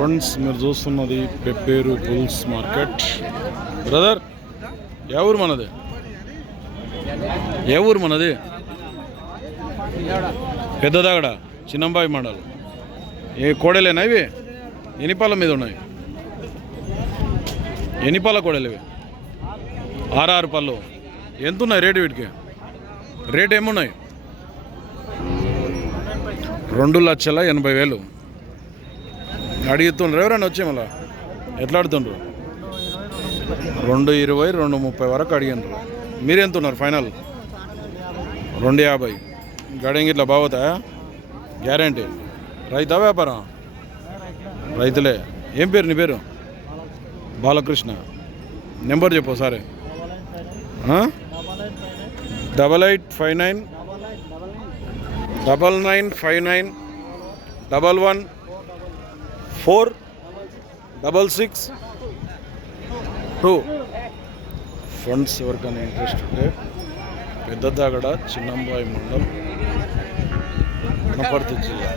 Friends మీరు చూస్తున్నది pepper bulls market. Brother ఏ ఊరు మనది? ఏ ఊరు మనది? పెద్దదాగడ చిన్నంబాయి మండలం. ఏ కోడలేనా ఇవి? ఎనిపాల మీద ఉన్నాయి. ఎనిపాల కోడలు ఇవి. ఆర్ఆర్ పళ్ళు. ఎంత ఉన్నాయి రేటు వీటికి? రేట్ ఏమున్నాయి? రెండు లక్షల ఎనభై వేలు. అడుగుతుండ్రు ఎవరైనా వచ్చే మళ్ళా? ఎట్లా అడుగుతుండ్రు రెండు ఇరవై రెండు ముప్పై వరకు అడిగినారు మీరు ఎంత ఉన్నారు ఫైనల్? రెండు యాభై. గడింగ్ ఇట్లా బాగుతాయా? గ్యారంటీ. రైతా వ్యాపారం? రైతులే. ఏం పేరు నీ పేరు? బాలకృష్ణ. నెంబర్ చెప్పు సరే double eight five nine double nine five nine double one four double six two. Funds ఎవరికైనా ఇంట్రెస్ట్ ఉంటే పెద్దదాగడ చిన్నంబాయి మండలం వనపర్తి జిల్లా.